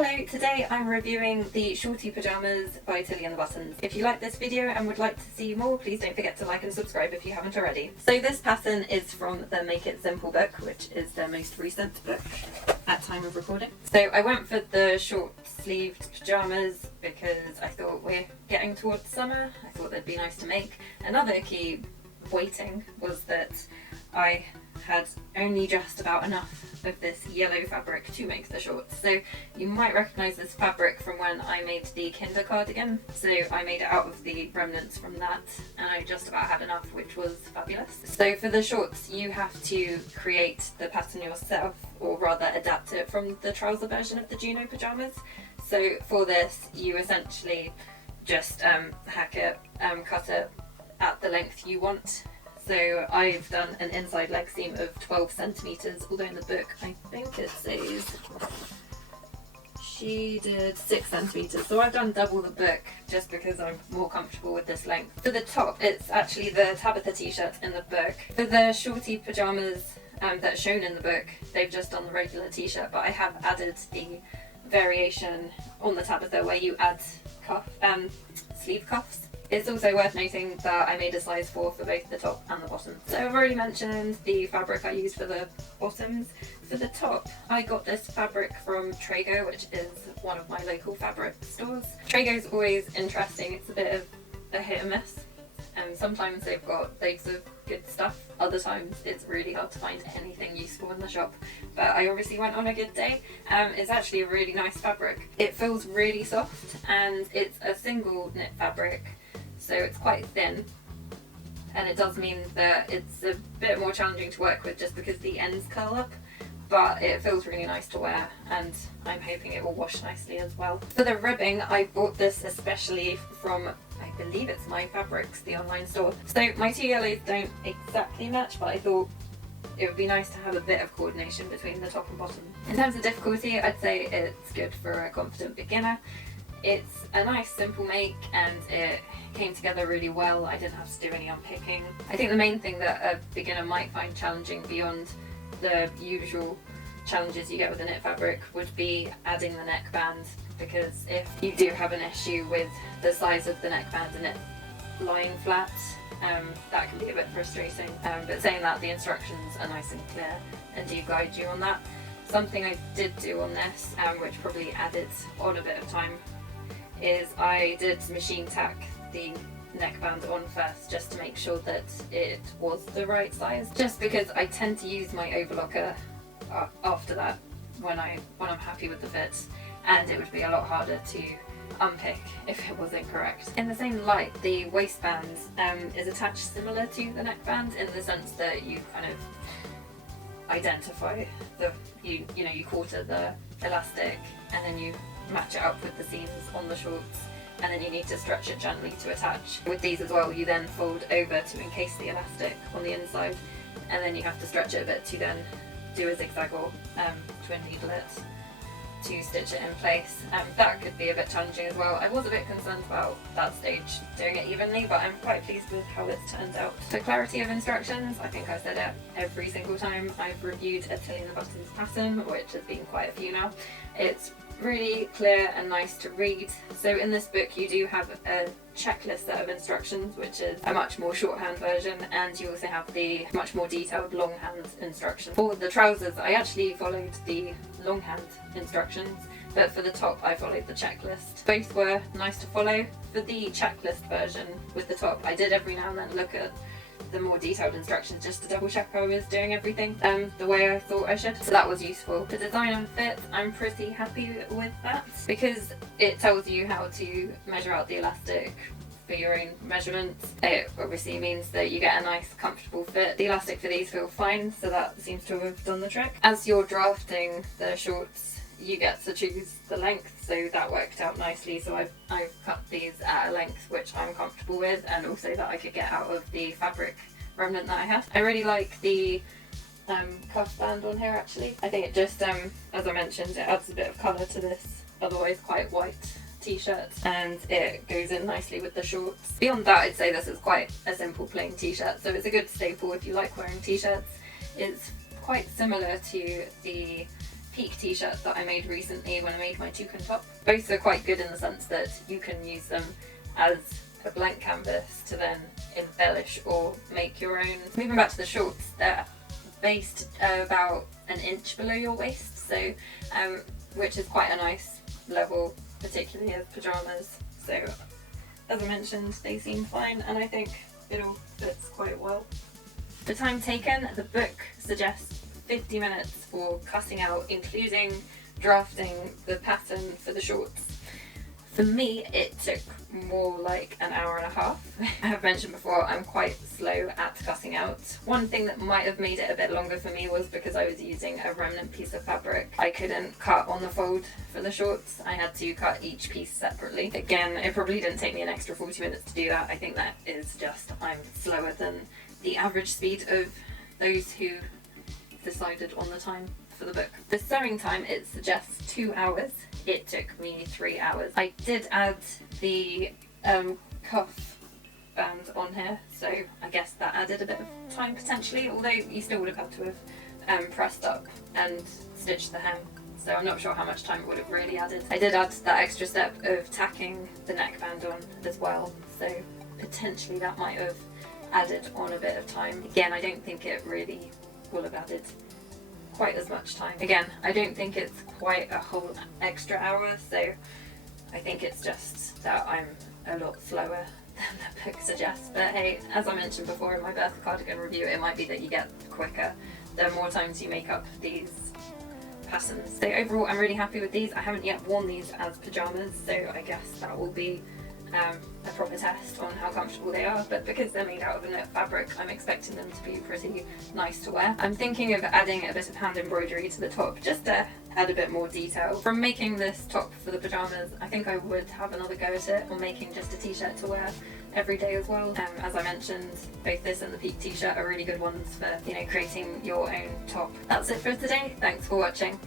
Hello, today I'm reviewing the Shorty pyjamas by Tilly and the Buttons. If you like this video and would like to see more, please don't forget to like and subscribe if you haven't already. So this pattern is from the Make It Simple book, which is their most recent book at time of recording. So I went for the short sleeved pyjamas because I thought we're getting towards summer. I thought they'd be nice to make. Another key waiting was that I had only just about enough of this yellow fabric to make the shorts. So you might recognise this fabric from when I made the Kinder cardigan. So I made it out of the remnants from that and I just about had enough, which was fabulous. So for the shorts you have to create the pattern yourself, or rather adapt it from the trouser version of the Juno pyjamas. So for this you essentially just hack it, cut it at the length you want. So I've done an inside leg seam of 12 centimetres, although in the book I think it says she did 6 centimetres. So I've done double the book just because I'm more comfortable with this length. For the top, it's actually the Tabitha t-shirt in the book. For the shorty pyjamas that are shown in the book, they've just done the regular t-shirt, but I have added the variation on the Tabitha where you add sleeve cuffs. It's also worth noting that I made a size 4 for both the top and the bottom. So I've already mentioned the fabric I used for the bottoms. For the top, I got this fabric from Trago, which is one of my local fabric stores. Trago's always interesting. It's a bit of a hit and miss. Sometimes they've got loads of good stuff. Other times it's really hard to find anything useful in the shop. But I obviously went on a good day. It's actually a really nice fabric. It feels really soft and it's a single knit fabric. So it's quite thin, and it does mean that it's a bit more challenging to work with just because the ends curl up, but it feels really nice to wear and I'm hoping it will wash nicely as well. For the ribbing, I bought this especially from, I believe it's My Fabrics, the online store. So my two yellows don't exactly match, but I thought it would be nice to have a bit of coordination between the top and bottom. In terms of difficulty, I'd say it's good for a confident beginner. It's a nice simple make and it came together really well. I didn't have to do any unpicking. I think the main thing that a beginner might find challenging beyond the usual challenges you get with a knit fabric would be adding the neckband, because if you do have an issue with the size of the neckband and it lying flat, that can be a bit frustrating. But saying that, the instructions are nice and clear and do guide you on that. Something I did do on this, which probably added on a bit of time, is I did machine tack the neckband on first just to make sure that it was the right size, just because I tend to use my overlocker after that when I'm happy with the fit, and it would be a lot harder to unpick if it was incorrect. In the same light, the waistband is attached similar to the neckband in the sense that you kind of identify you quarter the elastic and then you match it up with the seams on the shorts, and then you need to stretch it gently to attach. With these as well, you then fold over to encase the elastic on the inside, and then you have to stretch it a bit to then do a zigzag or twin needle it to stitch it in place. That could be a bit challenging as well. I was a bit concerned about that stage doing it evenly, but I'm quite pleased with how it's turned out. For clarity of instructions, I think I've said it every single time I've reviewed a Tilly and the Buttons pattern, which has been quite a few now. It's really clear and nice to read. So in this book you do have a checklist set of instructions, which is a much more shorthand version, and you also have the much more detailed longhand instructions. For the trousers I actually followed the longhand instructions, but for the top I followed the checklist. Both were nice to follow. For the checklist version with the top, I did every now and then look at the more detailed instructions just to double check I was doing everything the way I thought I should, so that was useful. The design and fit, I'm pretty happy with that because it tells you how to measure out the elastic for your own measurements. It obviously means that you get a nice comfortable fit. The elastic for these feel fine, so that seems to have done the trick. As you're drafting the shorts, you get to choose the length, so that worked out nicely. So I've cut these at a length which I'm comfortable with, and also that I could get out of the fabric remnant that I had. I really like the cuff band on here actually. I think it just, as I mentioned, it adds a bit of colour to this otherwise quite white t-shirt, and it goes in nicely with the shorts. Beyond that, I'd say this is quite a simple plain t-shirt, so it's a good staple if you like wearing t-shirts. It's quite similar to the Peak t-shirt that I made recently when I made my toucan top. Both are quite good in the sense that you can use them as a blank canvas to then embellish or make your own. Moving back to the shorts, they're based about an inch below your waist, so which is quite a nice level, particularly as pyjamas. So as I mentioned, they seem fine and I think it all fits quite well. The time taken, the book suggests 50 minutes for cutting out, including drafting the pattern for the shorts. For me, it took more like an hour and a half. I have mentioned before, I'm quite slow at cutting out. One thing that might have made it a bit longer for me was because I was using a remnant piece of fabric. I couldn't cut on the fold for the shorts. I had to cut each piece separately. Again, it probably didn't take me an extra 40 minutes to do that. I think that is just, I'm slower than the average speed of those who decided on the time for the book. The sewing time, it suggests 2 hours. It took me 3 hours. I did add the cuff band on here, so I guess that added a bit of time potentially, although you still would have had to have pressed up and stitched the hem, so I'm not sure how much time it would have really added. I did add that extra step of tacking the neckband on as well, so potentially that might have added on a bit of time. Again, I don't think it really will have added quite as much time. Again, I don't think it's quite a whole extra hour, so I think it's just that I'm a lot slower than the book suggests. But hey, as I mentioned before in my Bertha cardigan review, it might be that you get quicker the more times you make up these patterns. So overall, I'm really happy with these. I haven't yet worn these as pyjamas, so I guess that will be a proper test on how comfortable they are, but because they're made out of a knit fabric, I'm expecting them to be pretty nice to wear. I'm thinking of adding a bit of hand embroidery to the top just to add a bit more detail. From making this top for the pyjamas, I think I would have another go at it on making just a t-shirt to wear every day as well. As I mentioned, both this and the Peak t-shirt are really good ones for, creating your own top. That's it for today. Thanks for watching.